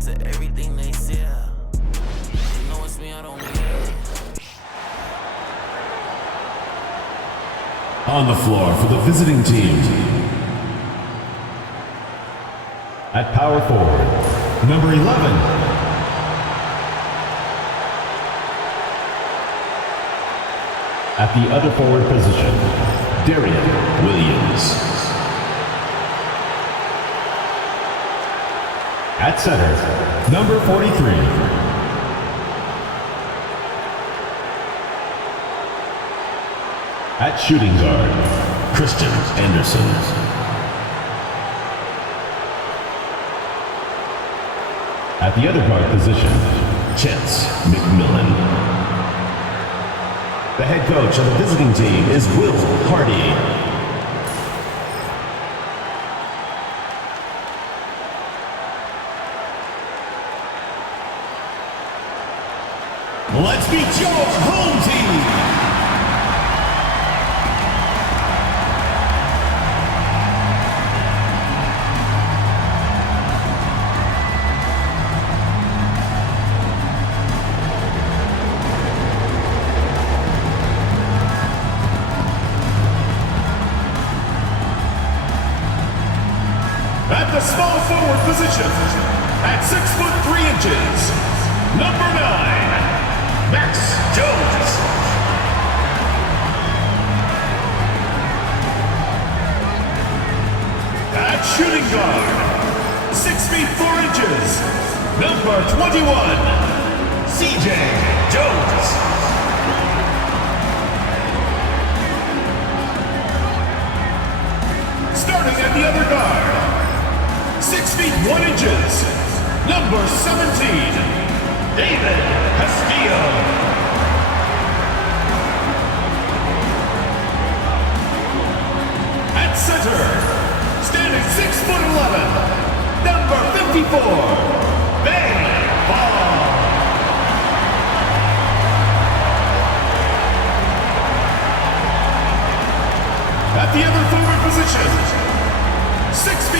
react to everything they say. They know it's me, I don't care. On the floor for the visiting team. At power forward, number 11. At the other forward position, Darian Williams. At center, number 43. At shooting guard, Christian Anderson. At the other guard position, Chance McMillan. The head coach of the visiting team is Will Hardy. Let's meet your home team. At the small forward position, at 6'3", number 9, Max Jones. At shooting guard, 6'4", number 21, CJ Jones. Starting at the other guard, 6'1", number 17, David Castillo. At center, standing 6'11", number 54, Ben Ball. At the other forward position, 6'10",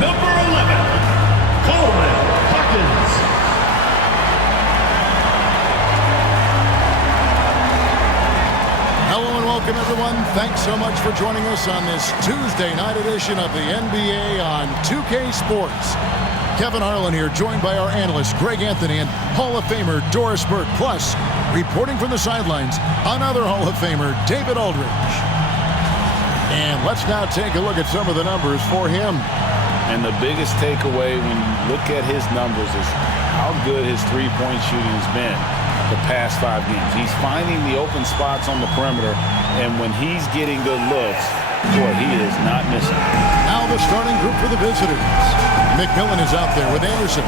number 11, Coleman Hawkins. Hello and welcome, everyone. Thanks so much for joining us on this Tuesday night edition of the NBA on 2K Sports. Kevin Harlan here, joined by our analyst, Greg Anthony, and Hall of Famer Doris Burke. Plus, reporting from the sidelines, another Hall of Famer, David Aldridge. And let's now take a look at some of the numbers for him. And the biggest takeaway when you look at his numbers is how good his three-point shooting has been the past 5 games. He's finding the open spots on the perimeter, and when he's getting good looks, boy, he is not missing. Now the starting group for the visitors. McMillan is out there with Anderson.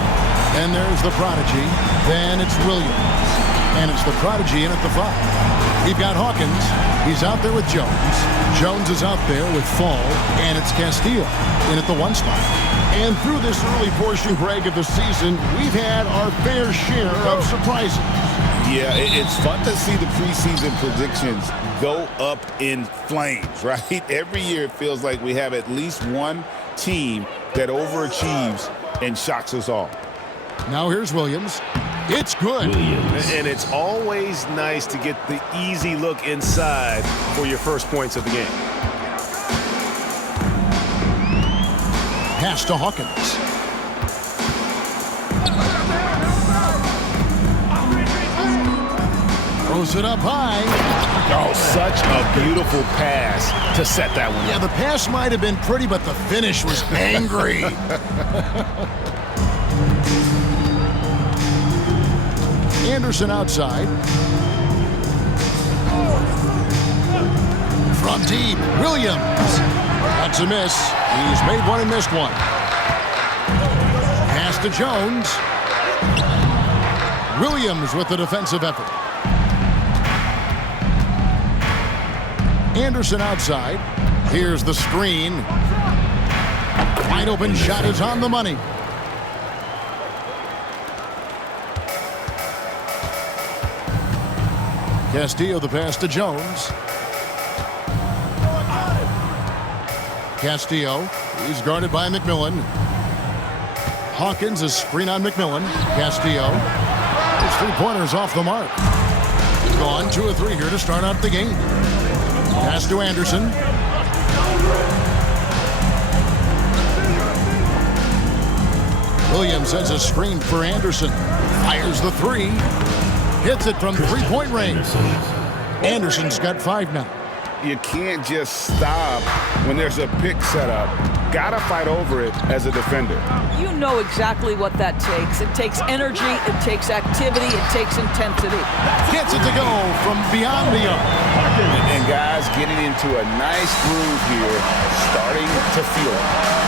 And there's the prodigy. Then it's Williams. And it's the prodigy in at the 5. We've got Hawkins. He's out there with Jones. Jones is out there with Fall. And it's Castillo in at the 1 spot. And through this early portion, Greg, of the season, we've had our fair share of surprises. Yeah, it's fun to see the preseason predictions go up in flames, right? Every year it feels like we have at least one team that overachieves and shocks us all. Now here's Williams. It's good. And it's always nice to get the easy look inside for your first points of the game. Pass to Hawkins. Throws it up high. Oh, such a beautiful pass to set that one. Yeah, the pass might have been pretty, but the finish was angry. Anderson outside. From deep, Williams. That's a miss. He's made one and missed one. Pass to Jones. Williams with the defensive effort. Anderson outside. Here's the screen. Wide open shot is on the money. Castillo the pass to Jones. Castillo, he's guarded by McMillan. Hawkins is screen on McMillan. Castillo. His three-pointers off the mark. Gone 2 of 3 here to start out the game. Pass to Anderson. Williams has a screen for Anderson. Fires the 3. Hits it from three-point range. Anderson's got 5 now. You can't just stop when there's a pick set up. Gotta fight over it as a defender. You know exactly what that takes. It takes energy, it takes activity, it takes intensity. Gets it to go from beyond the arc. And guys getting into a nice groove here, starting to feel it.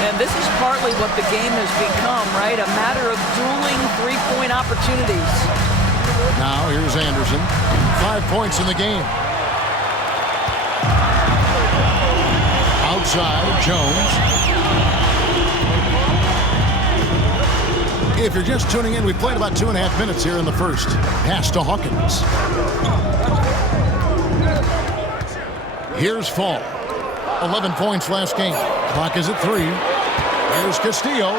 And this is partly what the game has become, right? A matter of dueling three-point opportunities. Now here's Anderson. 5 points in the game. Outside, Jones. If you're just tuning in, we've played about 2.5 minutes here in the first. Pass to Hawkins. Here's Fall. 11 points last game. Clock is at 3. Here's Castillo.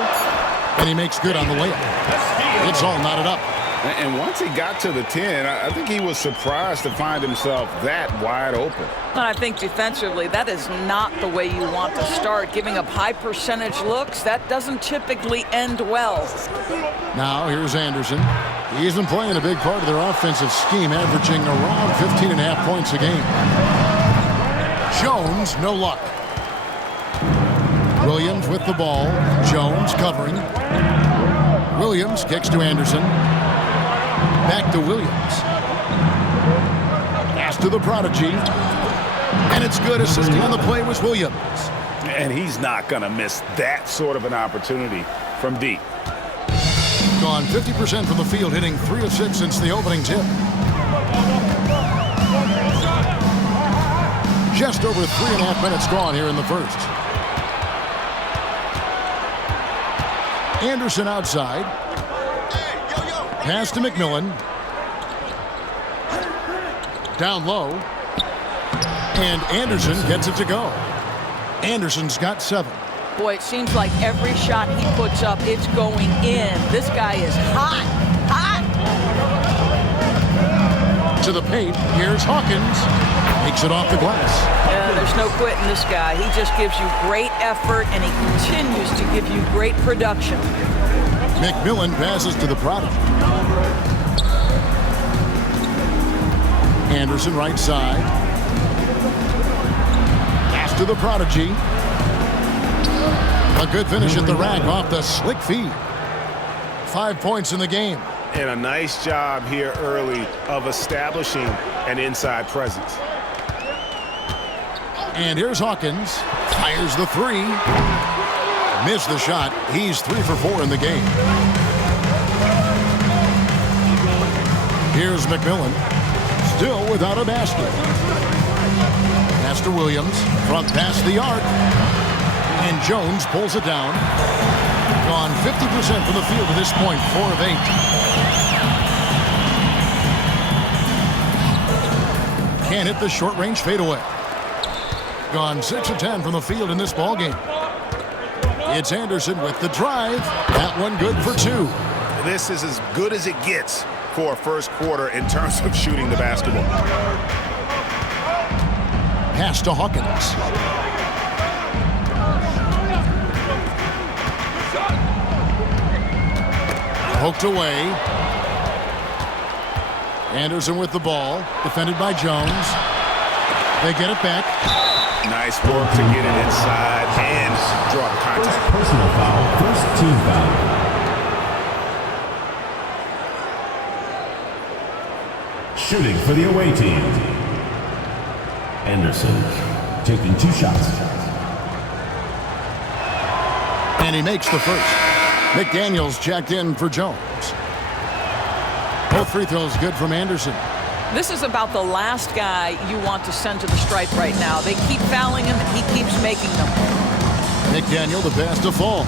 And he makes good on the layup. It's all knotted up. And once he got to the 10, I think he was surprised to find himself that wide open. And I think defensively, that is not the way you want to start. Giving up high percentage looks, that doesn't typically end well. Now here's Anderson. He's been playing a big part of their offensive scheme, averaging around 15.5 points a game. Jones, no luck. Williams with the ball. Jones covering. Williams kicks to Anderson. Back to Williams. Pass to the prodigy. And it's good. Assisting on the play was Williams. And he's not going to miss that sort of an opportunity from deep. Gone 50% from the field, hitting 3 of 6 since the opening tip. Just over 3.5 minutes gone here in the first. Anderson outside. Pass to McMillan. Down low. And Anderson gets it to go. Anderson's got 7. Boy, it seems like every shot he puts up, it's going in. This guy is hot. Hot! To the paint. Here's Hawkins. Makes it off the glass. Yeah, there's no quitting this guy. He just gives you great effort, and he continues to give you great production. McMillan passes to the prodigy. Anderson right side. Pass to the prodigy. A good finish at the rack off the slick feed. 5 points in the game. And a nice job here early of establishing an inside presence. And here's Hawkins. Fires the 3. Missed the shot. He's 3 for 4 in the game. Here's McMillan. Still without a basket. Pass to Williams. Front past the arc. And Jones pulls it down. Gone 50% from the field to this point. 4 of 8. Can't hit the short-range fadeaway. Gone 6 of 10 from the field in this ballgame. It's Anderson with the drive. That one good for 2. This is as good as it gets for a first quarter in terms of shooting the basketball. Pass to Hawkins. Poked away. Anderson with the ball. Defended by Jones. They get it back. Nice work to get it inside and draw contact. Personal foul, first team foul. Shooting for the away team. Anderson taking 2 shots. And he makes the first. McDaniels checked in for Jones. Both free throws good from Anderson. This is about the last guy you want to send to the stripe right now. They keep fouling him, and he keeps making them. McDaniel, the pass to Fall.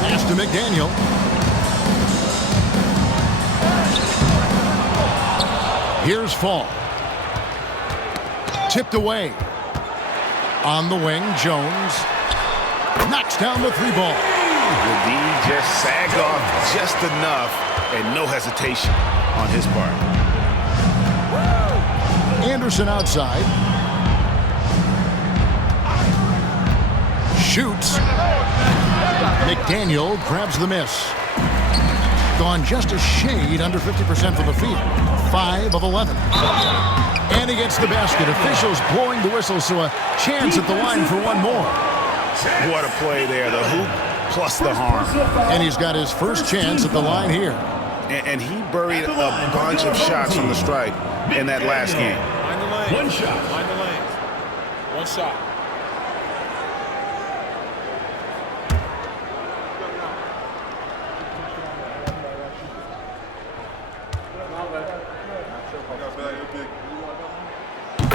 Pass to McDaniel. Here's Fall. Tipped away. On the wing, Jones. Knocks down the 3 ball. The D just sagged off just enough and no hesitation on his part. Anderson outside. Shoots. McDaniel grabs the miss. Gone just a shade under 50% from the field. 5 of 11. And he gets the basket. Officials blowing the whistle, so a chance at the line for one more. What a play there. The hoop plus the harm. And he's got his first chance at the line here. And he buried a bunch of shots from the stripe in that last game. One shot. Mind the lanes. One shot.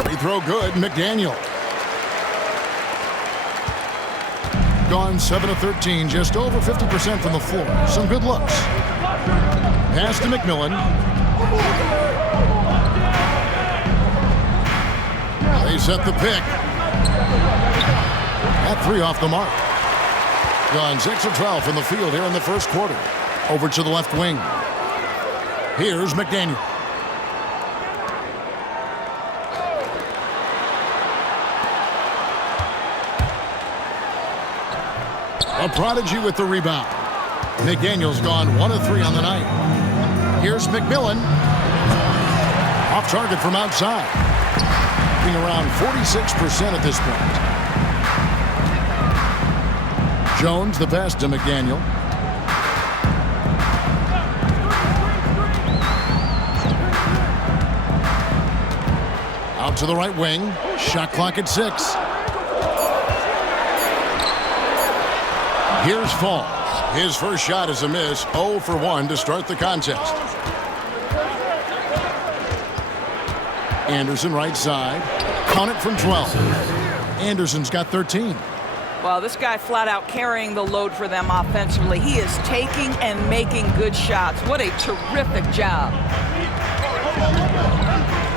Free throw good. McDaniel. Gone 7 of 13, just over 50% from the floor. Some good looks. Pass to McMillan. They set the pick. That 3 off the mark. Gone 6 of 12 from the field here in the first quarter. Over to the left wing. Here's McDaniel. A prodigy with the rebound. McDaniel's gone 1 of 3 on the night. Here's McMillan. Off target from outside. Being around 46% at this point. Jones the pass to McDaniel. Out to the right wing. Shot clock at 6. Here's Falls. His first shot is a miss. 0 for 1 to start the contest. Anderson right side. Count it from 12. Anderson's got 13. Well, this guy flat out carrying the load for them offensively. He is taking and making good shots. What a terrific job.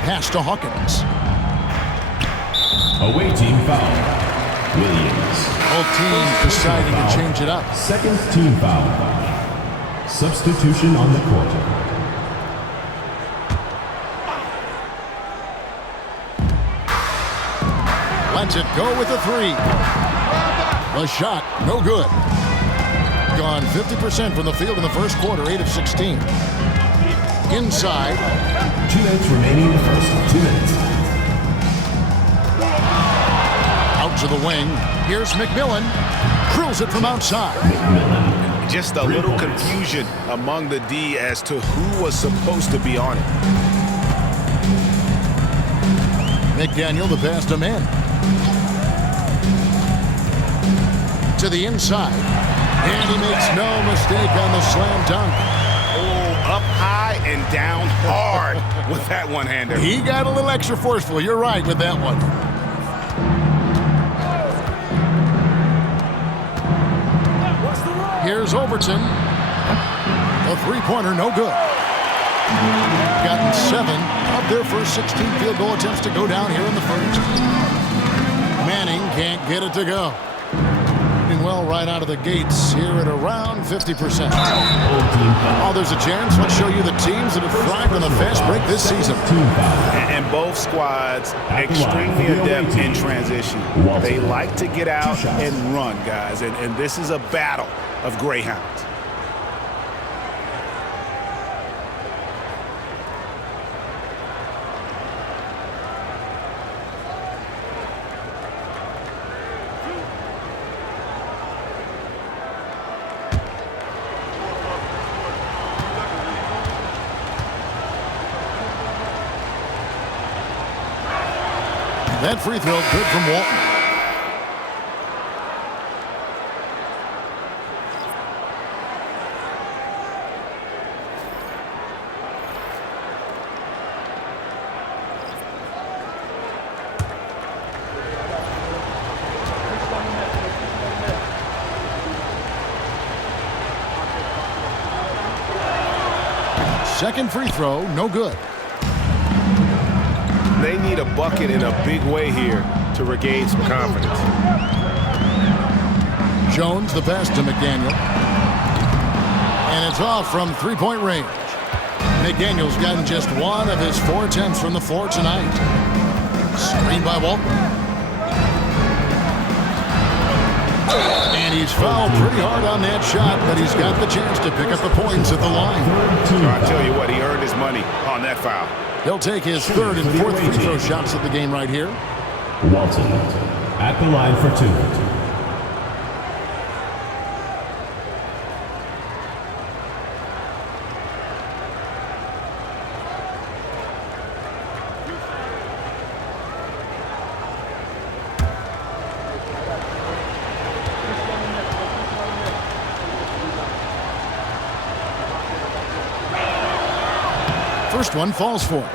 Pass to Hawkins. Away team foul. Williams. Both teams deciding to change it up. Second team foul. Substitution on the court. Lets it go with a 3. The shot, no good. Gone 50% from the field in the first quarter, 8 of 16. Inside. 2 minutes remaining in the first 2 minutes. Out to the wing. Here's McMillan. Drills it from outside. Just a little confusion among the D as to who was supposed to be on it. McDaniel the pass to man. To the inside. And he makes no mistake on the slam dunk. Oh, up high and down hard with that one-hander. He got a little extra forceful. You're right with that one. Here's Overton. A 3-pointer, no good. Gotten 7 of their first 16 field goal attempts to go down here in the first. Manning can't get it to go. Doing well right out of the gates here at around 50%. Oh, there's a chance. Let's show you the teams that have thrived on the fast break this season. And both squads extremely adept in transition. They like to get out and run, guys. And this is a battle of greyhounds. That free throw good from Walton. Second free throw, no good. They need a bucket in a big way here to regain some confidence. Jones, the pass to McDaniel. And it's off from three-point range. McDaniel's gotten just one of his 4 attempts from the floor tonight. Screen by Walton. And he's fouled pretty hard on that shot, but he's got the chance to pick up the points at the line. I tell you what, he earned his money on that foul. He'll take his third and fourth free throw shots of the game right here. Walton at the line for 2. First one falls for him.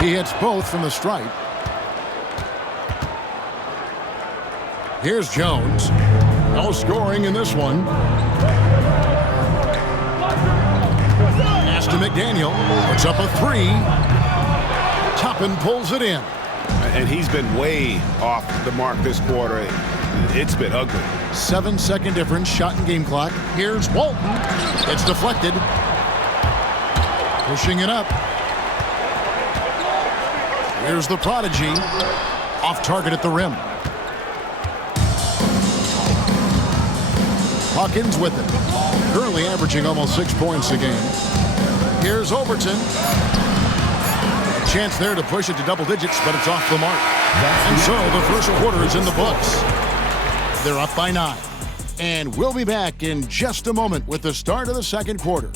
He hits both from the stripe. Here's Jones. No scoring in this one. Pass to McDaniel. Puts up a 3. Toppin pulls it in. And he's been way off the mark this quarter. It's been ugly. 7-second difference, shot and game clock. Here's Walton. It's deflected. Pushing it up. Here's the prodigy. Off target at the rim. Hawkins with it. Currently averaging almost 6 points a game. Here's Overton. A chance there to push it to double digits, but it's off the mark. And so the first quarter is in the books. They're up by 9. And we'll be back in just a moment with the start of the second quarter.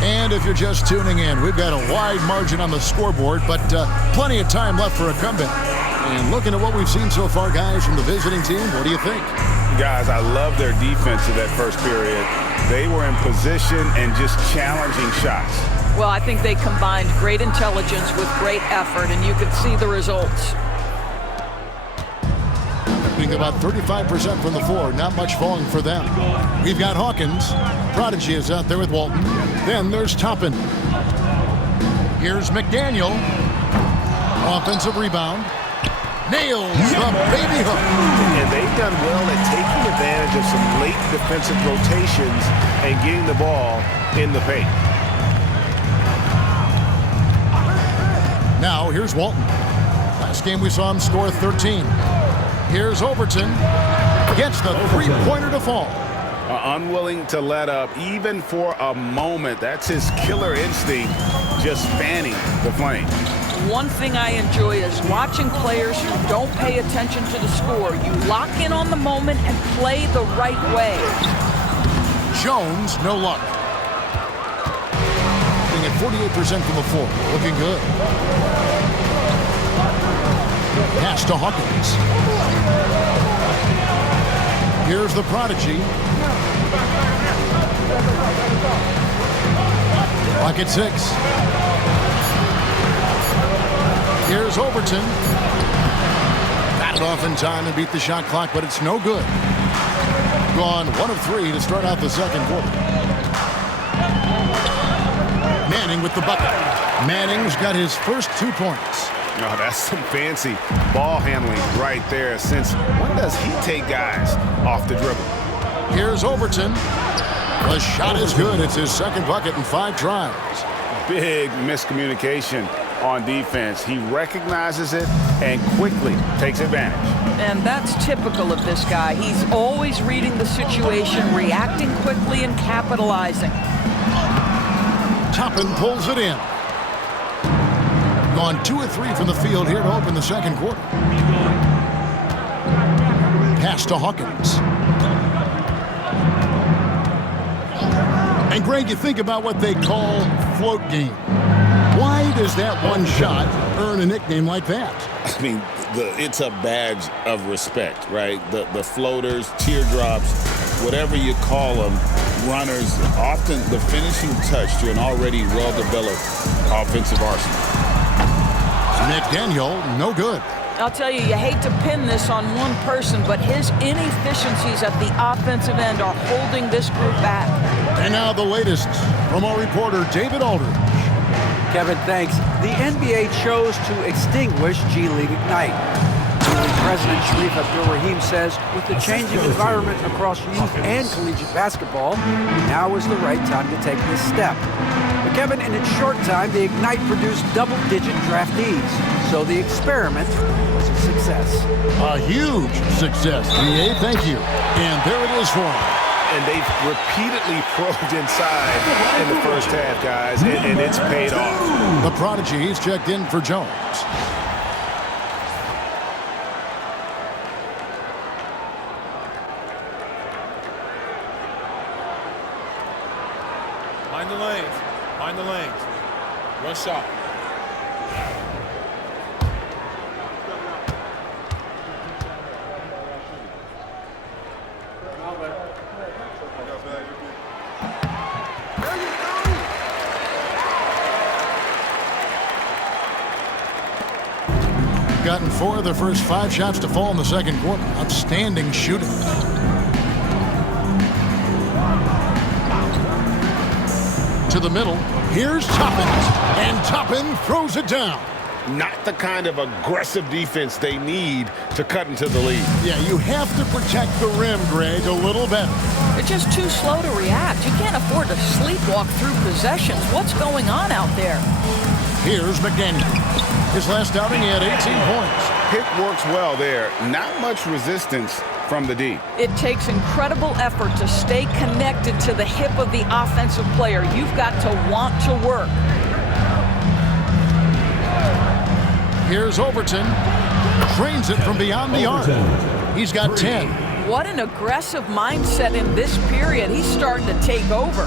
And if you're just tuning in, we've got a wide margin on the scoreboard, but plenty of time left for a comeback. And looking at what we've seen so far, guys, from the visiting team, what do you think? Guys, I love their defense in that first period. They were in position and just challenging shots. Well, I think they combined great intelligence with great effort, and you could see the results. Being about 35% from the floor, not much falling for them. We've got Hawkins. Prodigy is out there with Walton. Then there's Toppin. Here's McDaniel. Offensive rebound. Nails the baby hook. And they've done well at taking advantage of some late defensive rotations and getting the ball in the paint. Now here's Walton. Last game we saw him score 13. Here's Overton. Gets the three-pointer to fall. Unwilling to let up even for a moment. That's his killer instinct, just fanning the flame. One thing I enjoy is watching players who don't pay attention to the score. You lock in on the moment and play the right way. Jones, no luck. Being at 48% from the floor. Looking good. Pass to Hawkins. Here's the prodigy. Clock at 6. Here's Overton. Got it off in time and beat the shot clock, but it's no good. Gone 1 of 3 to start out the second quarter. Manning with the bucket. Manning's got his first 2 points. Oh, that's some fancy ball handling right there. Since when does he take guys off the dribble? Here's Overton. The shot is good. It's his second bucket in 5 tries. Big miscommunication on defense. He recognizes it and quickly takes advantage. And that's typical of this guy. He's always reading the situation, reacting quickly, and capitalizing. Toppin pulls it in. Gone 2 of 3 from the field here to open the second quarter. Pass to Hawkins. And Greg, you think about what they call float game. Wide does that one shot earn a nickname like that? I mean, it's a badge of respect, right? The floaters, teardrops, whatever you call them, runners, often the finishing touch to an already well-developed offensive arsenal. McDaniel, no good. I'll tell you, you hate to pin this on one person, but his inefficiencies at the offensive end are holding this group back. And now the latest from our reporter, David Aldridge. Kevin, thanks. The NBA chose to extinguish G League Ignite. G League President Sharif Abdul-Rahim says with the changing environment across youth and collegiate basketball, now is the right time to take this step. But Kevin, in its short time, the Ignite produced double-digit draftees. So the experiment was a success. A huge success, VA. Thank you. And there it is for him. And they've repeatedly probed inside in the first half, guys, and it's paid off. The prodigy, he's checked in for Jones. Mind the lanes. Mind the lanes. One shot. Gotten 4 of their first 5 shots to fall in the second quarter. Outstanding shooting. To the middle. Here's Toppin. And Toppin throws it down. Not the kind of aggressive defense they need to cut into the lead. Yeah, you have to protect the rim, Greg, a little better. They're just too slow to react. You can't afford to sleepwalk through possessions. What's going on out there? Here's McDaniel. His last outing, he had 18 points. Pick works well there. Not much resistance from the D. It takes incredible effort to stay connected to the hip of the offensive player. You've got to want to work. Here's Overton. Trains it from beyond the arc. He's got 10. What an aggressive mindset in this period. He's starting to take over.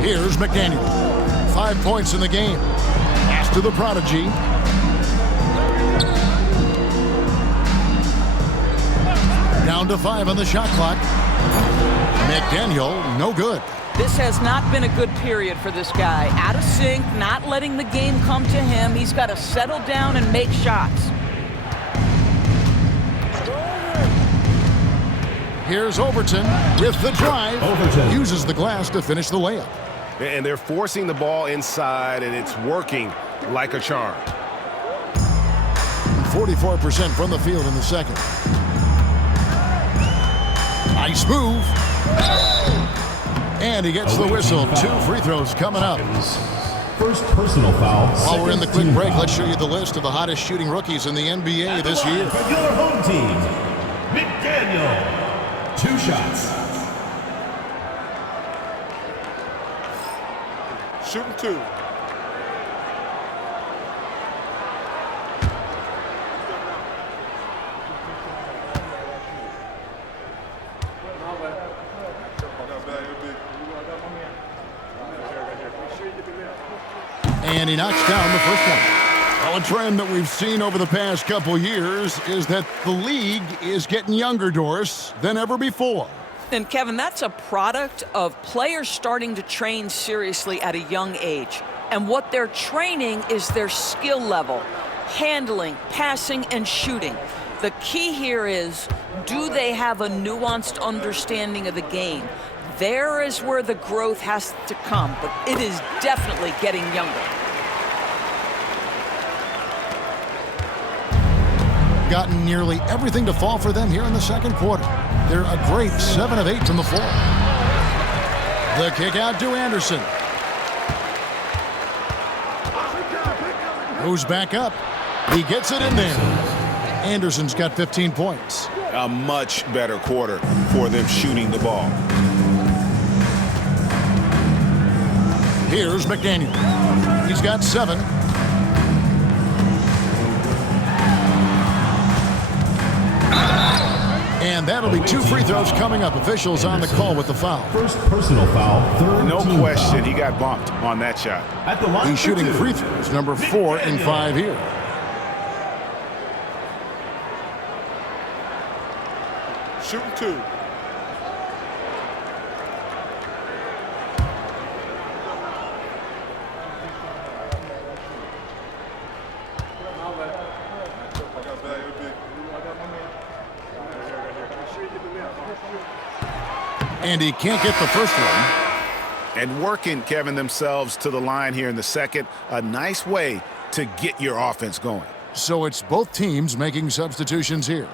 Here's McDaniel. 5 points in the game. Pass to the prodigy. Down to 5 on the shot clock. McDaniel, no good. This has not been a good period for this guy. Out of sync, not letting the game come to him. He's got to settle down and make shots. Here's Overton with the drive. Overton uses the glass to finish the layup. And they're forcing the ball inside, and it's working like a charm. 44% from the field in the second. Nice move. And he gets the whistle. 2 free throws coming up. First personal foul. While we're in the quick break, let's show you the list of the hottest shooting rookies in the NBA this year. Your home team, McDaniel. 2 shots. Shooting 2. And he knocks down the first one. Well, a trend that we've seen over the past couple years is that the league is getting younger, Doris, than ever before. And Kevin, that's a product of players starting to train seriously at a young age. And what they're training is their skill level, handling, passing, and shooting. The key here is, do they have a nuanced understanding of the game? There is where the growth has to come, but it is definitely getting younger. Gotten nearly everything to fall for them here in the second quarter. They're a great 7 of 8 from the floor. The kick out to Anderson. Moves back up. He gets it in there. Anderson's got 15 points. A much better quarter for them shooting the ball. Here's McDaniel. He's got 7. And that'll be 2 free throws coming up. Officials on the call with the foul. First personal foul, third No team question, foul. he got bumped on that shot. At the line He's shooting for 2. free throws, number 4 and 5 here. Shooting 2. And he can't get the first one. And working, Kevin, themselves to the line here in the second. A nice way to get your offense going. So it's both teams making substitutions here.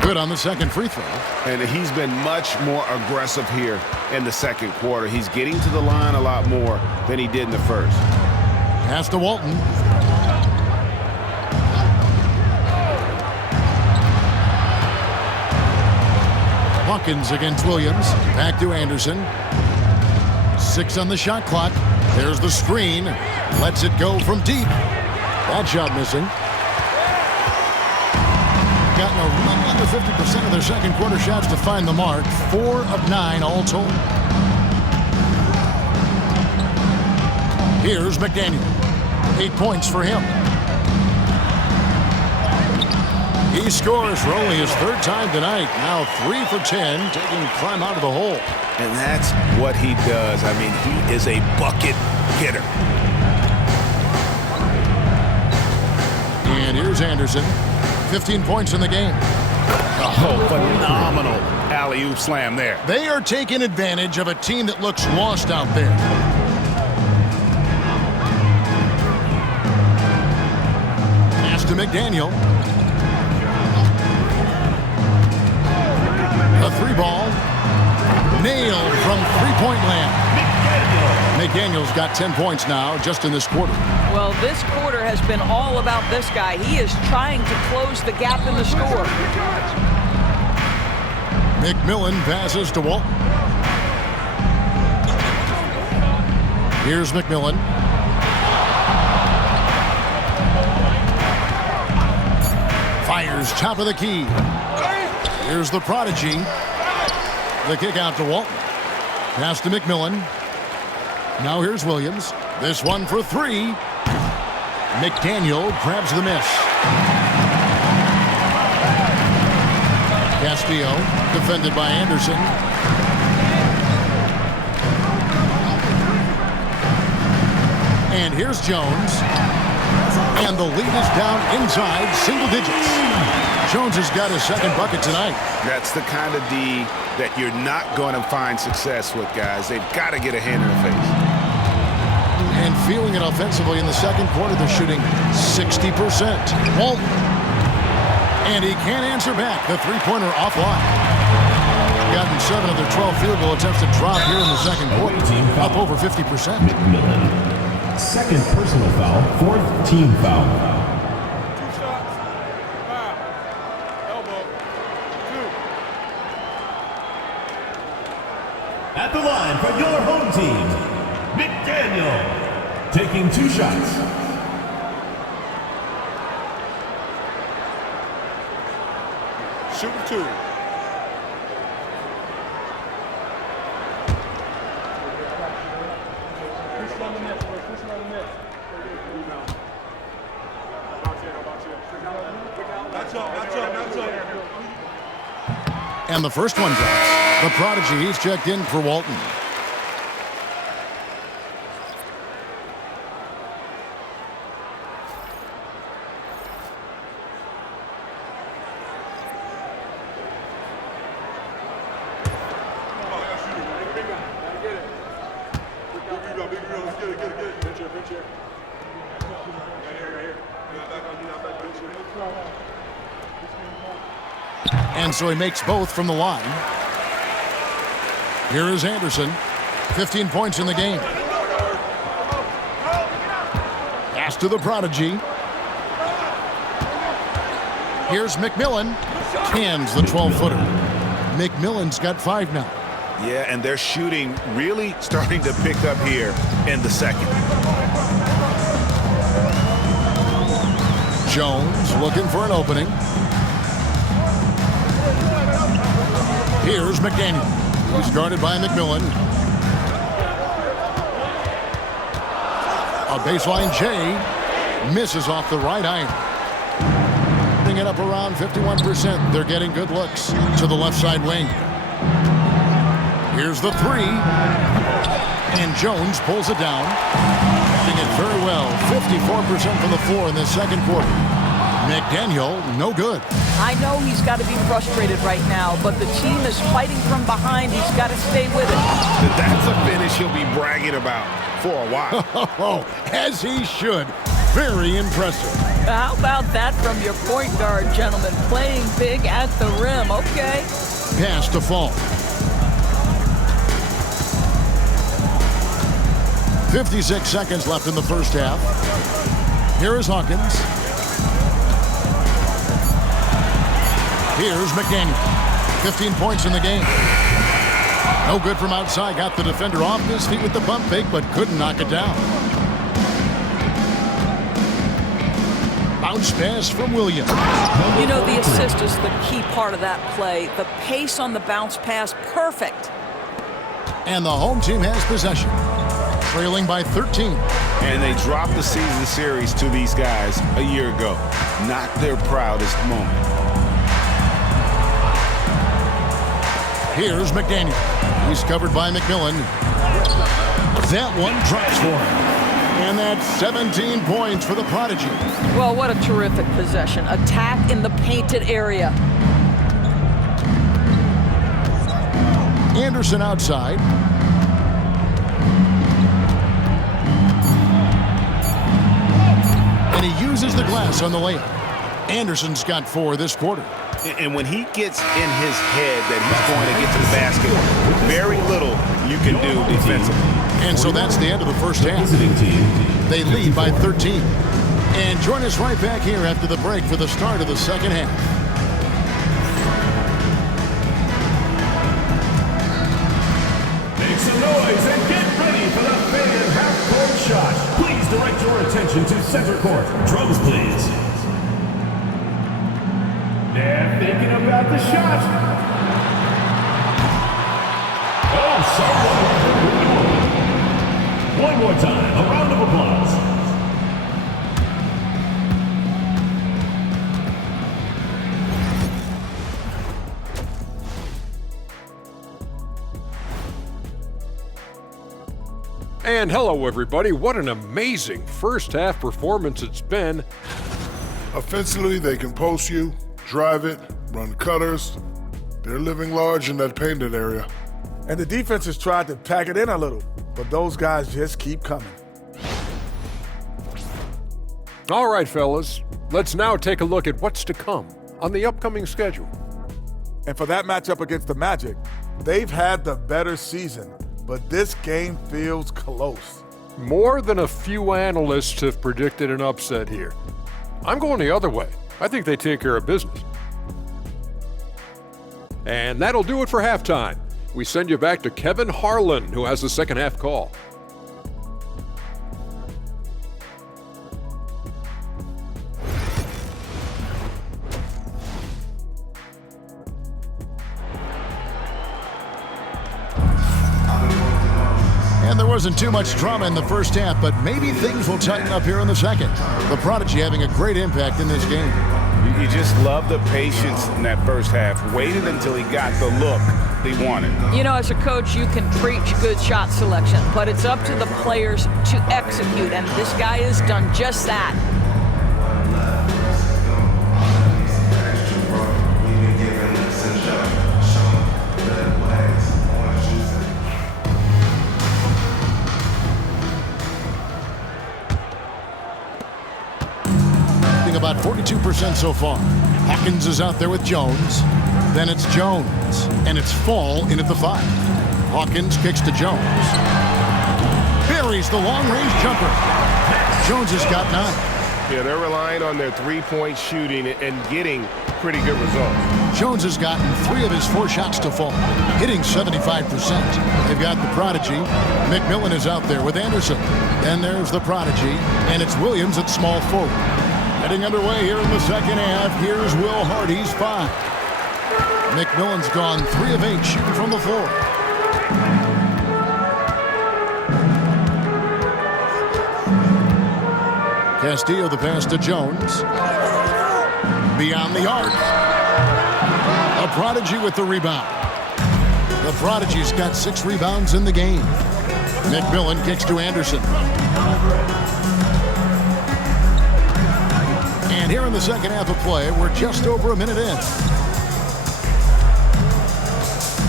Good on the second free throw. And he's been much more aggressive here in the second quarter. He's getting to the line a lot more than he did in the first. Pass to Walton. Hawkins against Williams. Back to Anderson. 6 on the shot clock. There's the screen. Lets it go from deep. That shot missing. Gotten a little under 50% of their second quarter shots to find the mark. 4 of 9 all told. Here's McDaniel. 8 points for him. He scores for only his 3rd time tonight. Now 3 for 10, taking Clem out of the hole. And that's what he does. I mean, he is a bucket getter. And here's Anderson. 15 points in the game. Oh, phenomenal alley-oop slam there. They are taking advantage of a team that looks lost out there. Pass to McDaniel. A 3-ball. Nailed from 3-point land. McDaniel's got 10 points now just in this quarter. Well, this quarter has been all about this guy. He is trying to close the gap in the score. McMillan passes to Walton. Here's McMillan. Fires top of the key. Here's the prodigy. The kick out to Walton. Pass to McMillan. Now here's Williams. This one for 3. McDaniel grabs the miss. Castillo defended by Anderson. And here's Jones. And the lead is down inside single digits. Jones has got his 2nd bucket tonight. That's the kind of D that you're not going to find success with, guys. They've got to get a hand in the face. And feeling it offensively in the second quarter, they're shooting 60%. Walton. And he can't answer back. The 3-pointer offline. Gotten 7 of their 12 field goal attempts to drop here in the second quarter. Up over 50%. McMillan. 2nd personal foul, 4th team foul. 2 shots. Foul. Elbow. 2. At the line for your home team, McDaniel. Taking 2 shots. Shooting 2. And the first one drops. The prodigy, he's checked in for Walton. And so he makes both from the line. Here is Anderson. 15 points in the game. Pass to the prodigy. Here's McMillan. Cans the 12-footer. McMillan's got 5 now. Yeah, and their shooting really starting to pick up here in the second. Jones looking for an opening. Here's McDaniel. He's guarded by McMillan. A baseline J misses off the right iron. Putting it up around 51%. They're getting good looks to the left side wing. Here's the 3. And Jones pulls it down. Hitting it very well. 54% from the floor in this second quarter. McDaniel, no good. I know he's got to be frustrated right now, but the team is fighting from behind. He's got to stay with it. That's a finish he'll be bragging about for a while. As he should. Very impressive. How about that from your point guard, gentlemen? Playing big at the rim, okay? Pass to Fall. 56 seconds left in the first half. Here is Hawkins. Here's McDaniel. 15 points in the game. No good from outside. Got the defender off his feet with the pump fake, but couldn't knock it down. Bounce pass from Williams. You know, the assist is the key part of that play. The pace on the bounce pass, perfect. And the home team has possession. Trailing by 13. And they dropped the season series to these guys a year ago. Not their proudest moment. Here's McDaniel. He's covered by McMillan. That one drops for him. And that's 17 points for the Prodigy. Well, what a terrific possession. Attack in the painted area. Anderson outside. And he uses the glass on the layup. Anderson's got 4 this quarter. And when he gets in his head that he's going to get to the basket, very little you can do defensively. And so that's the end of the first half. They lead by 13. And join us right back here after the break for the start of the second half. Make some noise and get ready for the fan half-court shot. Please direct your attention to center court. Drums, please. They're thinking about the shot. Oh, someone. One more time, a round of applause. And hello, everybody. What an amazing first half performance it's been. Offensively, they can post you, drive it, run cutters. They're living large in that painted area. And the defense has tried to pack it in a little, but those guys just keep coming. All right, fellas, let's now take a look at what's to come on the upcoming schedule. And for that matchup against the Magic, they've had the better season, but this game feels close. More than a few analysts have predicted an upset here. I'm going the other way. I think they take care of business. And that'll do it for halftime. We send you back to Kevin Harlan, who has the second half call. And there wasn't too much drama in the first half, but maybe things will tighten up here in the second. The Prodigy having a great impact in this game. You just love the patience in that first half. Waited until he got the look they wanted. You know, as a coach, you can preach good shot selection, but it's up to the players to execute, and this guy has done just that. About 42% so far. Hawkins is out there with Jones. Then it's Jones. And it's Fall in at the 5. Hawkins kicks to Jones. Buries the long-range jumper. Jones has got 9. Yeah, they're relying on their three-point shooting and getting pretty good results. Jones has gotten 3 of his 4 shots to fall, hitting 75%. They've got the prodigy. McMillan is out there with Anderson. Then there's the prodigy, and it's Williams at small forward. Getting underway here in the second half. Here's Will Hardy's 5. McMillan's gone 3 of 8 shooting from the floor. Castillo the pass to Jones. Beyond the arc. A prodigy with the rebound. The prodigy's got 6 rebounds in the game. McMillan kicks to Anderson. And here in the second half of play, we're just over a minute in.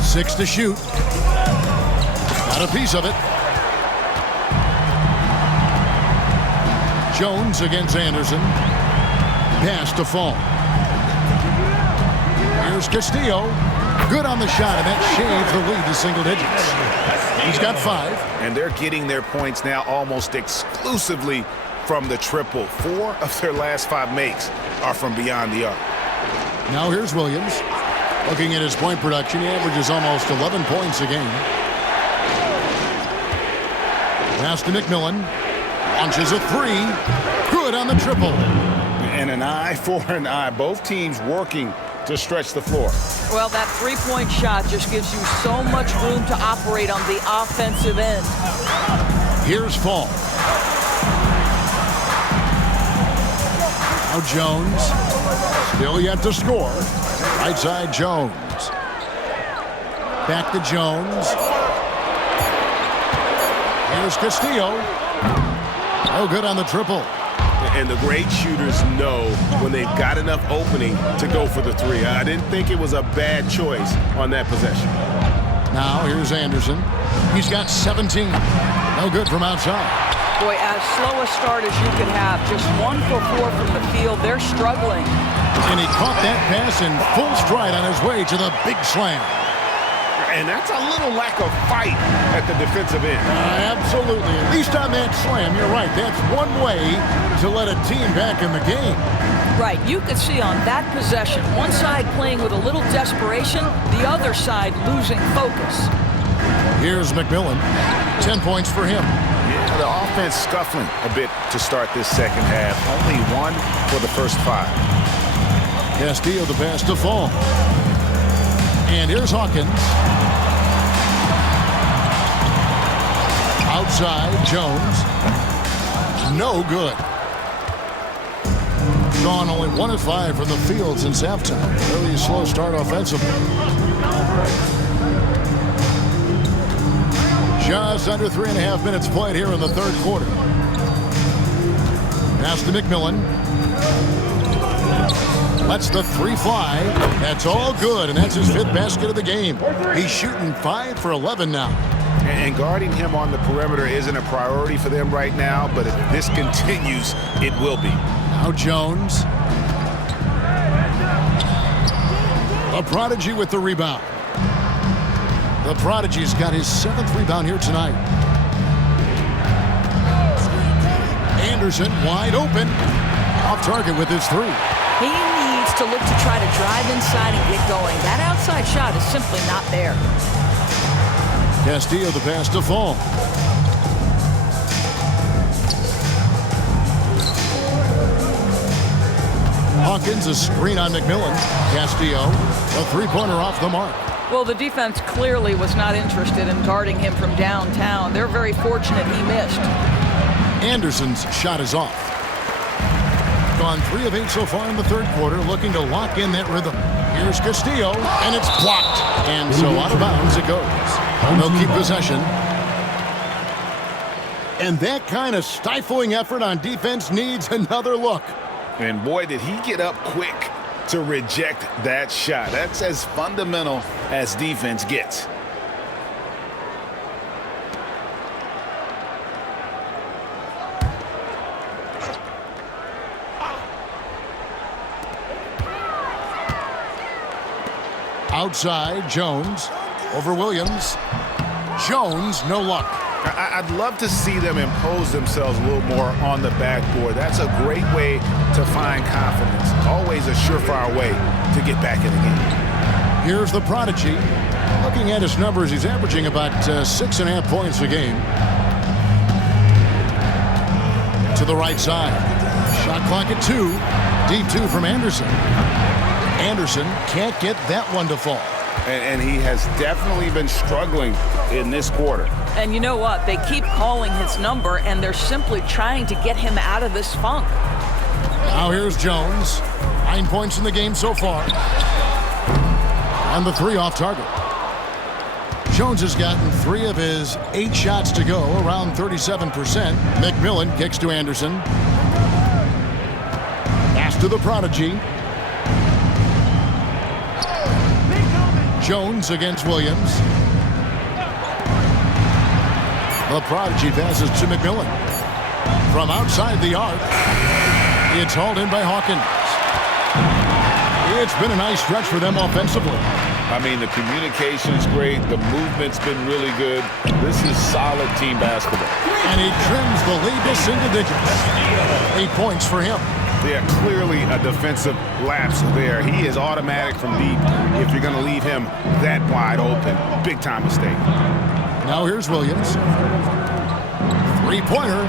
6 to shoot. Got a piece of it. Jones against Anderson. Pass to Fall. Here's Castillo. Good on the shot, and that shaves the lead to single digits. He's got 5. And they're getting their points now almost exclusively from the triple. 4 of their last 5 makes are from beyond the arc. Now here's Williams. Looking at his point production, he averages almost 11 points a game. Pass to McMillan. Launches a 3. Good on the triple. And an eye for an eye. Both teams working to stretch the floor. Well, that three-point shot just gives you so much room to operate on the offensive end. Here's Fall. Now Jones. Still yet to score. Right side Jones. Back to Jones. Here's Castillo. Oh, good on the triple. And the great shooters know when they've got enough opening to go for the 3. I didn't think it was a bad choice on that possession. Now here's Anderson. He's got 17. No good from outside. Boy, as slow a start as you could have. Just 1 for 4 from the field. They're struggling. And he caught that pass in full stride on his way to the big slam. And that's a little lack of fight at the defensive end. Absolutely. At least on that slam, you're right. That's one way to let a team back in the game. Right. You could see on that possession, one side playing with a little desperation, the other side losing focus. Here's McMillan. 10 points for him. Yeah, the offense scuffling a bit to start this second half. Only 1 for the first 5. Castillo the pass to Fall. And here's Hawkins. Outside, Jones. No good. Gone only 1 of 5 from the field since halftime. Really slow start offensively. Just under 3.5 minutes played here in the third quarter. Pass to McMillan. Lets the 3 fly. That's all good, and that's his 5th basket of the game. He's shooting 5 for 11 now. And guarding him on the perimeter isn't a priority for them right now, but if this continues, it will be. Now Jones. The prodigy with the rebound. The prodigy's got his 7th rebound here tonight. Anderson wide open. Off target with his 3. He needs to look to try to drive inside and get going. That outside shot is simply not there. Castillo the pass to Fall. Hawkins a screen on McMillan. Castillo a 3-pointer off the mark. Well, the defense clearly was not interested in guarding him from downtown. They're very fortunate he missed. Anderson's shot is off. Gone 3 of 8 so far in the third quarter, looking to lock in that rhythm. Here's Castillo, and it's blocked. And so out of bounds it goes. They'll keep possession. And that kind of stifling effort on defense needs another look. And boy, did he get up quick to reject that shot. That's as fundamental as defense gets. Outside, Jones over Williams. Jones, no luck. I'd love to see them impose themselves a little more on the backboard. That's a great way to find confidence. Always a surefire way to get back in the game. Here's the prodigy. Looking at his numbers, he's averaging about 6.5 points a game. To the right side. Shot clock at 2. Deep 2 from Anderson. Anderson can't get that one to fall. And he has definitely been struggling in this quarter. And you know what? They keep calling his number, and they're simply trying to get him out of this funk. Now here's Jones. 9 points in the game so far. And the 3 off target. Jones has gotten 3 of his 8 shots to go, around 37%. McMillan kicks to Anderson. Pass to the prodigy. Jones against Williams. The prodigy passes to McMillan. From outside the arc, it's hauled in by Hawkins. It's been a nice stretch for them offensively. I mean, the communication's great. The movement's been really good. This is solid team basketball. And he trims the lead to single digits. 8 points for him. Yeah, clearly a defensive lapse there. He is automatic from deep if you're going to leave him that wide open. Big time mistake. Now here's Williams. 3-pointer.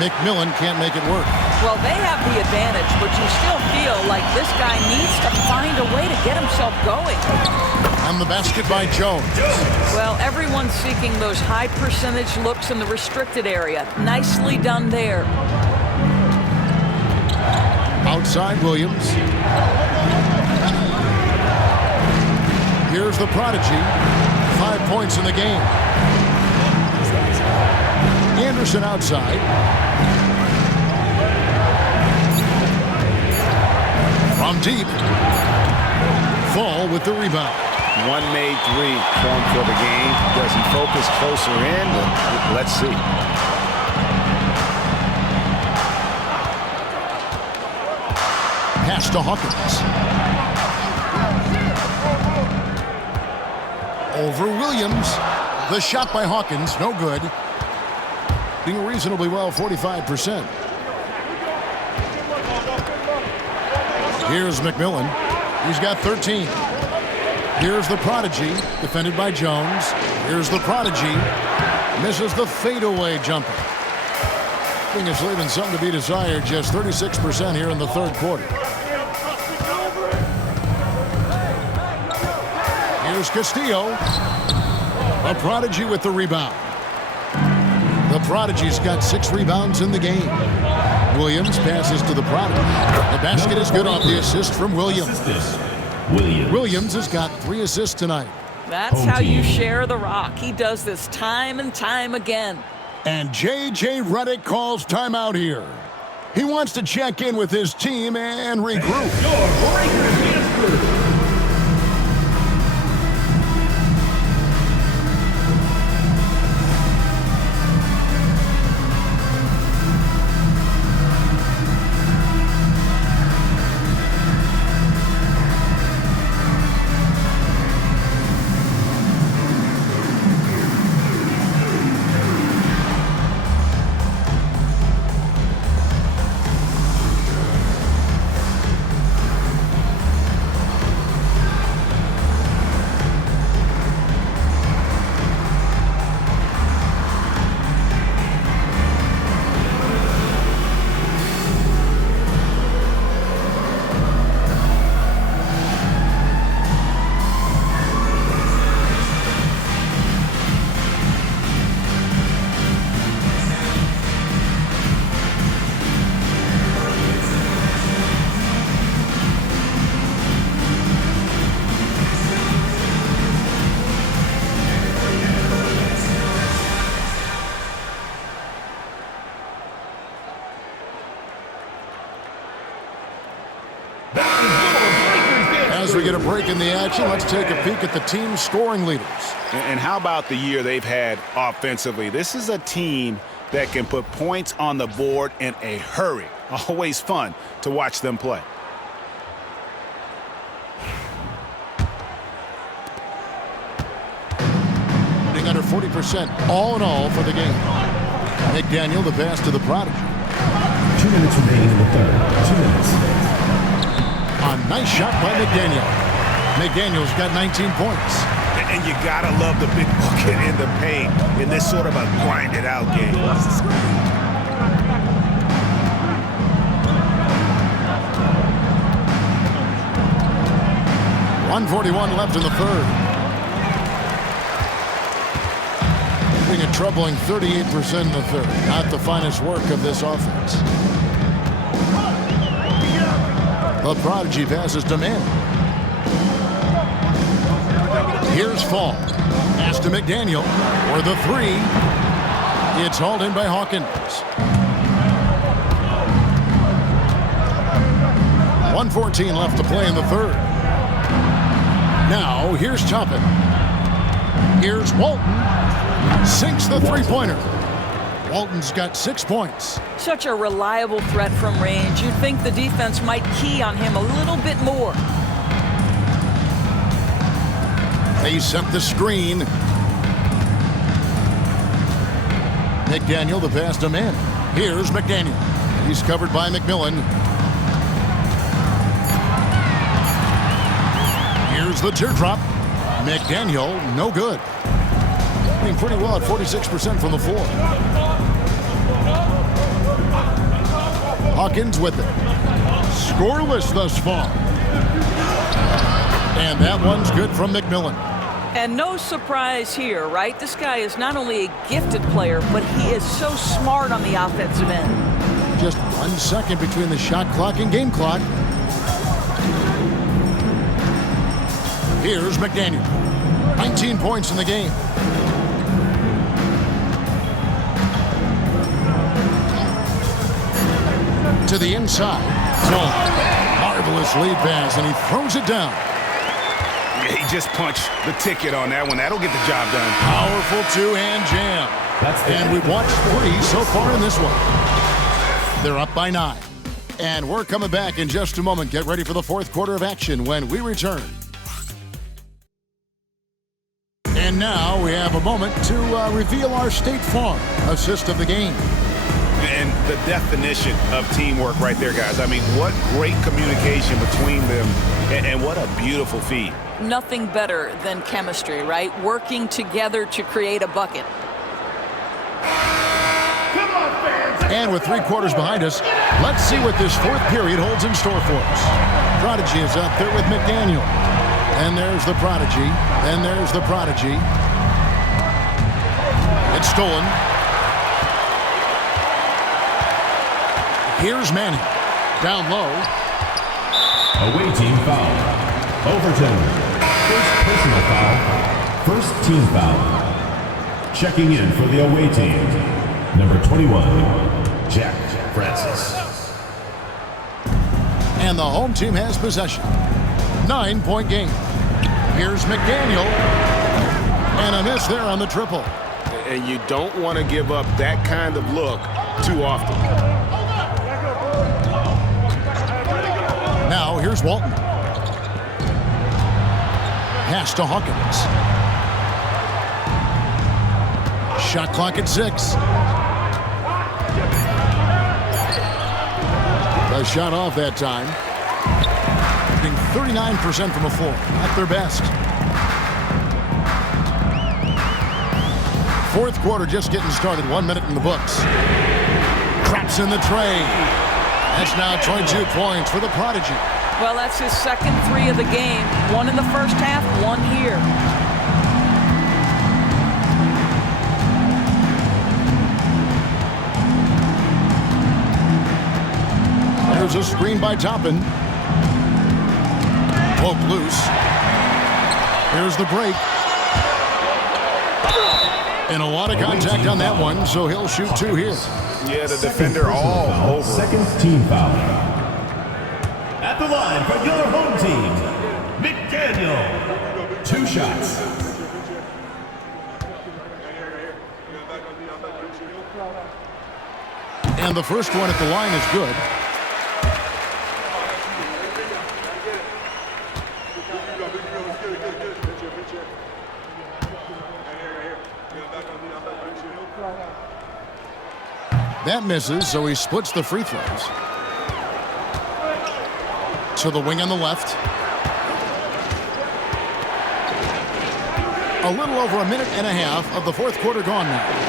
McMillan can't make it work. Well, they have the advantage, but you still feel like this guy needs to find a way to get himself going. And the basket by Jones. Well, everyone's seeking those high percentage looks in the restricted area. Nicely done there. Outside Williams. Here's the prodigy. 5 points in the game. Anderson outside. From deep. Fall with the rebound. One made 3 point for the game. Does he focus closer in? Let's see. Pass to Hawkins. Over Williams. The shot by Hawkins, no good. Being reasonably well, 45%. Here's McMillan. He's got 13. Here's the prodigy, defended by Jones. Here's the prodigy. Misses the fadeaway jumper. I think it's leaving something to be desired. Just 36% here in the third quarter. Here's Castillo. A prodigy with the rebound. The prodigy's got 6 rebounds in the game. Williams passes to the prodigy. The basket is good off the assist from Williams. Williams has got 3 assists tonight. That's how you share the rock. He does this time and time again. And J.J. Redick calls timeout here. He wants to check in with his team and regroup. As we get a break in the action, let's take a peek at the team's scoring leaders. And how about the year they've had offensively? This is a team that can put points on the board in a hurry. Always fun to watch them play. under 40% all in all for the game. McDaniel, the pass to the prodigy. 2 minutes remaining in the third. 2 minutes. A nice shot by McDaniel. McDaniel's got 19 points. And you gotta love the big bucket in the paint in this sort of a grinded out game. 1:41 left in the third. Being a troubling 38% in the third. Not the finest work of this offense. The prodigy passes to man. Here's Fall. Pass to McDaniel for the three. It's hauled in by Hawkins. 1:14 left to play in the third. Now, here's Toppin. Here's Walton. Sinks the three-pointer. Walton's got 6 points. Such a reliable threat from range. You'd think the defense might key on him a little bit more. They set the screen. McDaniel, the pass to man. Here's McDaniel. He's covered by McMillan. Here's the teardrop. McDaniel, no good. Doing pretty well at 46% from the floor. Hawkins with it. Scoreless thus far. And that one's good from McMillan. And no surprise here, right? This guy is not only a gifted player, but he is so smart on the offensive end. Just 1 second between the shot clock and game clock. Here's McDaniel. 19 points in the game. To the inside. Marvelous lead pass, and he throws it down. Yeah, he just punched the ticket on that one. That'll get the job done. Powerful two-hand jam. And we've watched 3 so far in this one. They're up by 9. And we're coming back in just a moment. Get ready for the fourth quarter of action when we return. And now we have a moment to reveal our State Farm assist of the game. And the definition of teamwork right there, guys. I mean, what great communication between them, and what a beautiful feed. Nothing better than chemistry, right? Working together to create a bucket. And with 3 quarters behind us, let's see what this fourth period holds in store for us. Prodigy is out there with McDaniel. And there's the prodigy. And there's the prodigy. It's stolen. Here's Manning. Down low. Away team foul. Overton. First personal foul. First team foul. Checking in for the away team. Number 21, Jack Francis. And the home team has possession. 9-point game. Here's McDaniel. And a miss there on the triple. And you don't want to give up that kind of look too often. Now here's Walton. Pass to Hawkins. Shot clock at 6. The shot off that time. Shooting 39% from the floor. Not their best. Fourth quarter just getting started. 1 minute in the books. Traps in the tray. That's now 22 points for the prodigy. Well, that's his second 3 of the game. 1 in the first half, 1 here. There's a screen by Toppin. Poke loose. Here's the break. And a lot of contact on that one, so he'll shoot 2 here. Yeah, the defender all over. Second team foul. At the line for your home team, McDaniel. 2 shots. And the first one at the line is good. That misses, so he splits the free throws. To the wing on the left. A little over a minute and a half of the fourth quarter gone now.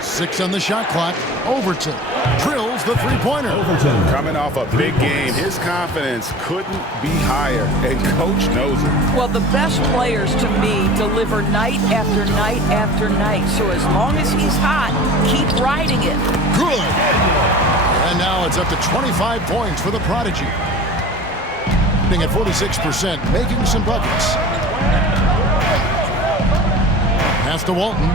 6 on the shot clock. Overton drills the three-pointer. Coming off a big game, his confidence couldn't be higher, and coach knows it. Well, the best players to me deliver night after night after night. So as long as he's hot, keep riding it. Good. And now it's up to 25 points for the Prodigy. At 46%, making some buckets. Pass to Walton.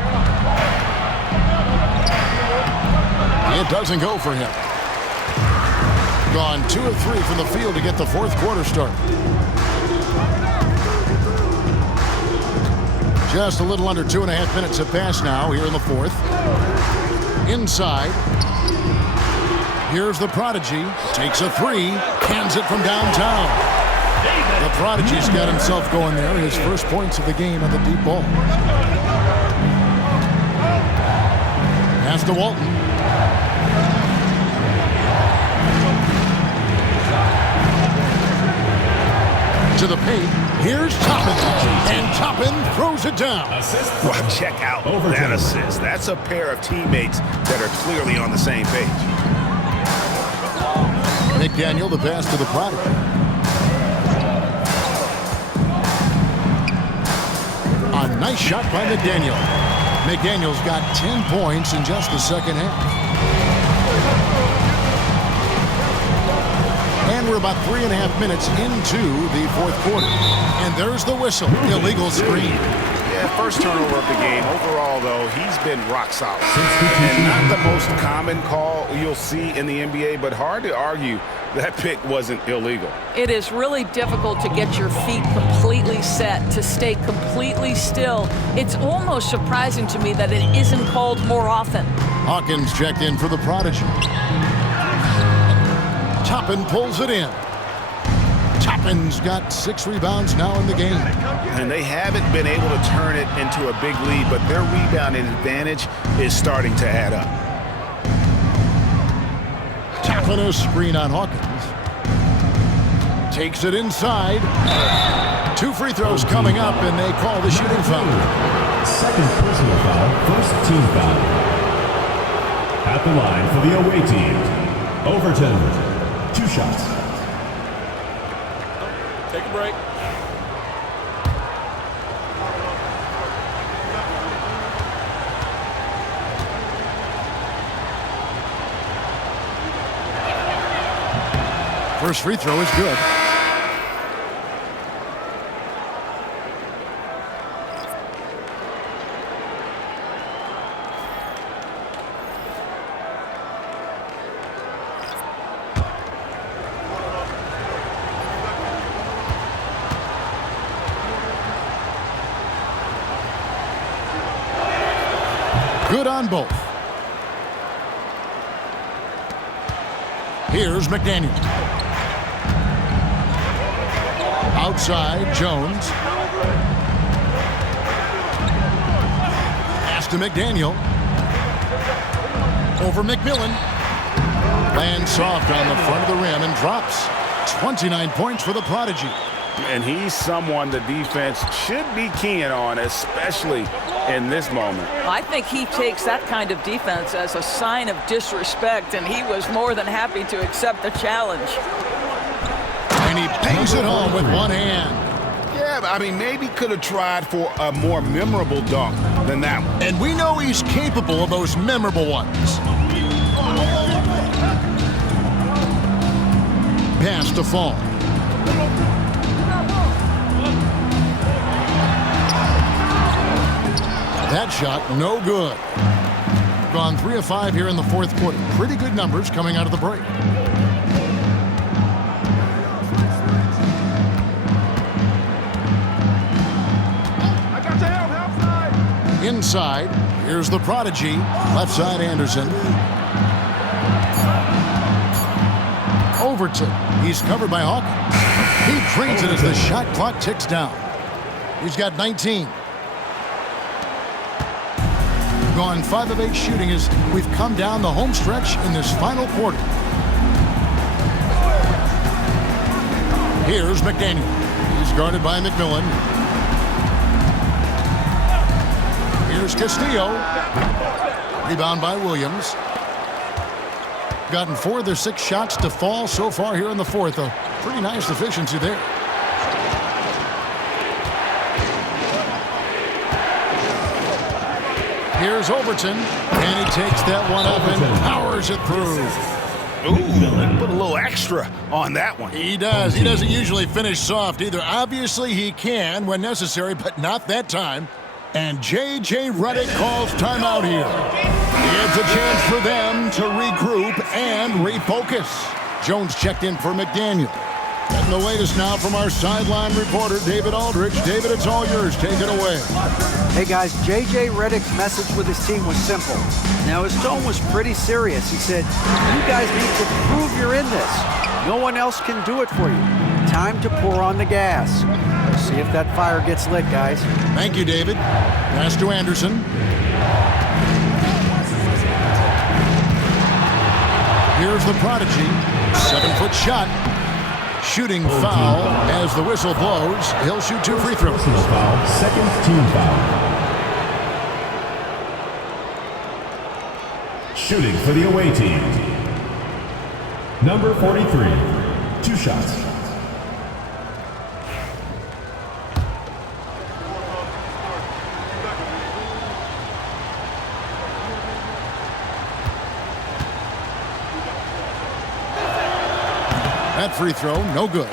It doesn't go for him. Gone 2 of 3 from the field to get the fourth quarter started. Just a little under 2.5 minutes have passed now here in the fourth. Inside. Here's the Prodigy. Takes a 3. Hands it from downtown. The Prodigy's got himself going there. His first points of the game on the deep ball. Pass to Walton. To the paint. Here's Toppin. And Toppin throws it down. Well, check out that assist. That's a pair of teammates that are clearly on the same page. McDaniel, the pass to the Prodigy. A nice shot by McDaniel. McDaniel's got 10 points in just the second half. And we're about 3.5 minutes into the fourth quarter. And there's the whistle. Illegal screen. Yeah, first turnover of the game. Overall, though, he's been rock solid. And not the most common call you'll see in the NBA, but hard to argue that pick wasn't illegal. It is really difficult to get your feet completely set, to stay completely still. It's almost surprising to me that it isn't called more often. Hawkins checked in for the Prodigy. Toppin pulls it in. Toppin's got 6 rebounds now in the game. And they haven't been able to turn it into a big lead, but their rebounding advantage is starting to add up. Toppin a screen on Hawkins. Takes it inside. 2 free throws coming up, and they call the shooting foul. Second personal foul, first team foul. At the line for the away team, Overton. 2 shots. Take a break. First free throw is good. Good on both. Here's McDaniel. Outside, Jones. Pass to McDaniel. Over McMillan. Lands soft on the front of the rim and drops. 29 points for the Prodigy. And he's someone the defense should be keying on, especially in this moment. I think he takes that kind of defense as a sign of disrespect, and he was more than happy to accept the challenge. And he bangs it home with one hand. Yeah, but I mean, maybe could have tried for a more memorable dunk than that one. And we know he's capable of those memorable ones. Pass to Fall. That shot, no good. Gone 3 of 5 here in the fourth quarter. Pretty good numbers coming out of the break. Inside, here's the Prodigy. Left side, Anderson. Overton. He's covered by Hawkins. He drains it as the shot clock ticks down. He's got 19. Gone 5 of 8 shooting as we've come down the home stretch in this final quarter. Here's McDaniel. He's guarded by McMillan. Here's Castillo. Rebound by Williams. Gotten 4 of their 6 shots to fall so far here in the fourth. A pretty nice efficiency there. Here's Overton, and he takes that one up and powers it through. Ooh, put a little extra on that one. He does. He doesn't usually finish soft either. Obviously, he can when necessary, but not that time. And J.J. Redick calls timeout here. It's a chance for them to regroup and refocus. Jones checked in for McDaniel. And the latest now from our sideline reporter, David Aldridge. David, it's all yours. Take it away. Hey, guys, J.J. Redick's message with his team was simple. Now, his tone was pretty serious. He said, you guys need to prove you're in this. No one else can do it for you. Time to pour on the gas. Let's see if that fire gets lit, guys. Thank you, David. Pass to Anderson. Here's the prodigy. 7-foot shot. Shooting foul as the whistle blows. He'll shoot 2 free throws. Foul, second team foul. Shooting for the away team. Number 43, 2 shots. That free throw, no good.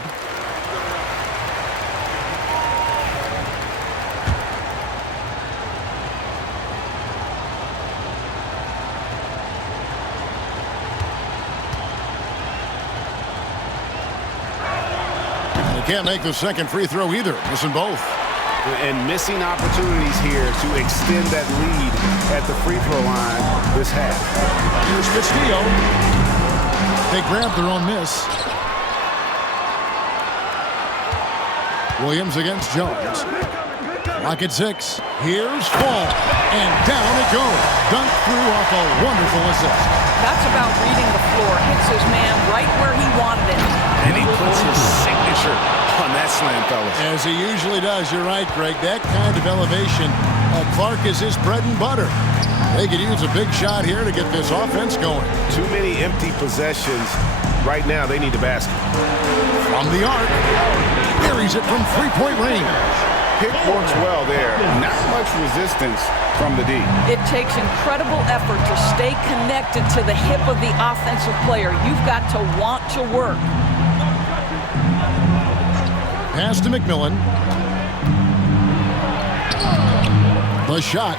And he can't make the second free throw either, missing both. And missing opportunities here to extend that lead at the free throw line this half. Here's Castillo. They grabbed their own miss. Williams against Jones. Lock at 6. Here's Fall. And down it goes. Dunked through off a wonderful assist. That's about reading the floor. Hits his man right where he wanted it. And he puts his signature on that slam, fellas. As he usually does. You're right, Greg. That kind of elevation. Clark is his bread and butter. They could use a big shot here to get this offense going. Too many empty possessions. Right now, they need the basket. From the arc. Buries it from 3-point range. Pick works well there. Not much resistance from the D. It takes incredible effort to stay connected to the hip of the offensive player. You've got to want to work. Pass to McMillan. The shot,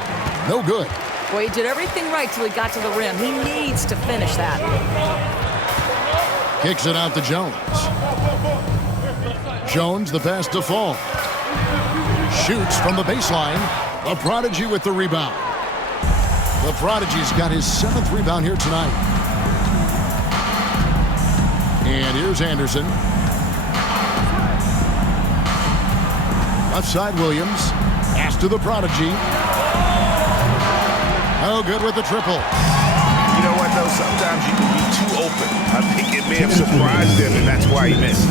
no good. Well, he did everything right till he got to the rim. He needs to finish that. Kicks it out to Jones. Jones, the pass to Fall. Shoots from the baseline. A prodigy with the rebound. The prodigy's got his 7th rebound here tonight. And here's Anderson. Left side, Williams. Pass to the prodigy. Oh, good with the triple. You know what, though? Sometimes you can be too open. I think it may have surprised him, and that's why he missed.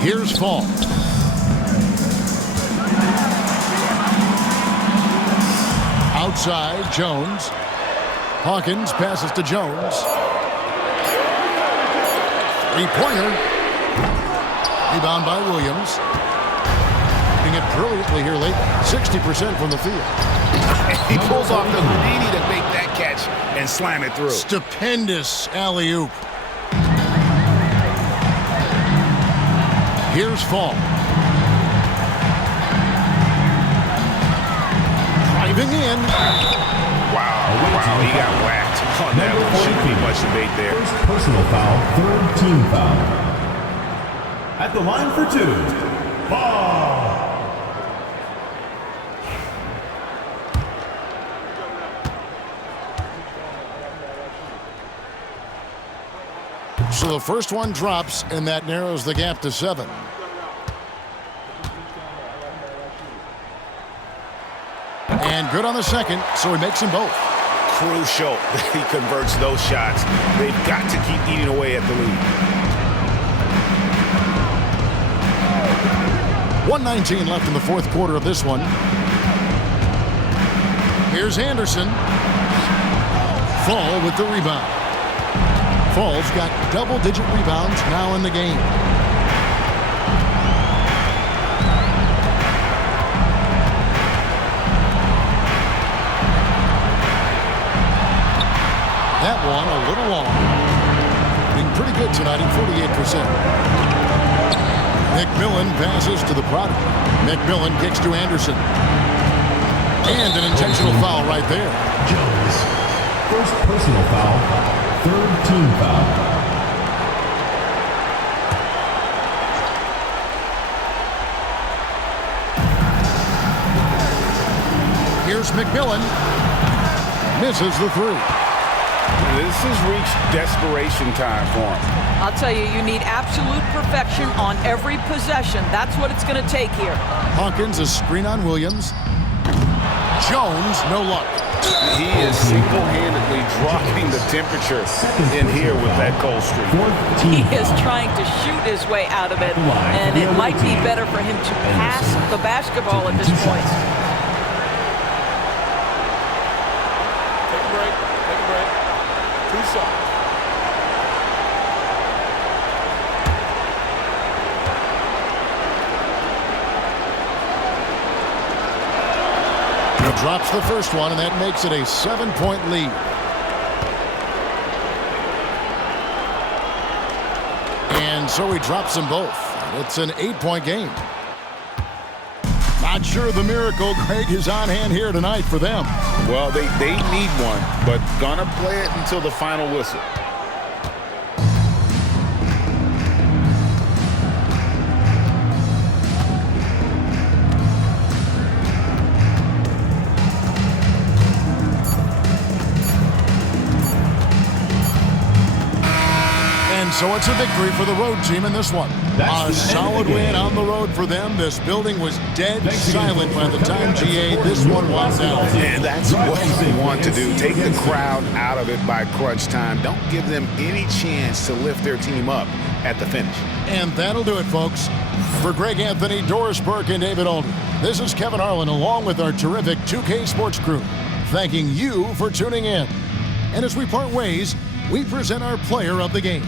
Here's Fall. Outside, Jones. Hawkins passes to Jones. 3-pointer. Rebound by Williams. Doing it brilliantly here late. 60% from the field. He pulls off the Houdini to make that catch and slam it through. Stupendous alley-oop. Here's Fall. Driving in. Wow, he got whacked on that one. Shouldn't be much debate there. First personal foul, 3rd team foul. At the line for 2, Ball. So the first one drops, and that narrows the gap to 7. And good on the second, so he makes them both. Crucial that he converts those shots. They've got to keep eating away at the lead. 1:19 left in the fourth quarter of this one. Here's Anderson. Fall with the rebound. Fall's got double-digit rebounds now in the game. That one a little long. Being pretty good tonight at 48%. McMillan passes to the product. McMillan kicks to Anderson. And an intentional foul right there. Jones. First personal foul. Third team foul. Here's McMillan. Misses the three. This has reached desperation time for him. I'll tell you, you need absolute perfection on every possession. That's what it's going to take here. Hawkins, a screen on Williams. Jones, no luck. He is single-handedly dropping the temperature in here with that cold streak. He is trying to shoot his way out of it, and it might be better for him to pass the basketball at this point. Take a break. Take a break. 2 shots. Drops the first one, and that makes it a 7-point lead. And so he drops them both. It's an 8-point game. Not sure the miracle, Greg, is on hand here tonight for them. Well, they need one, but gonna play it until the final whistle. So it's a victory for the road team in this one. A solid win on the road for them. This building was dead silent by the time GA this one wound down. And that's what you want to do. Take the crowd out of it by crunch time. Don't give them any chance to lift their team up at the finish. And that'll do it, folks. For Greg Anthony, Doris Burke, and David Alden, this is Kevin Harlan along with our terrific 2K Sports crew, thanking you for tuning in. And as we part ways, we present our player of the game.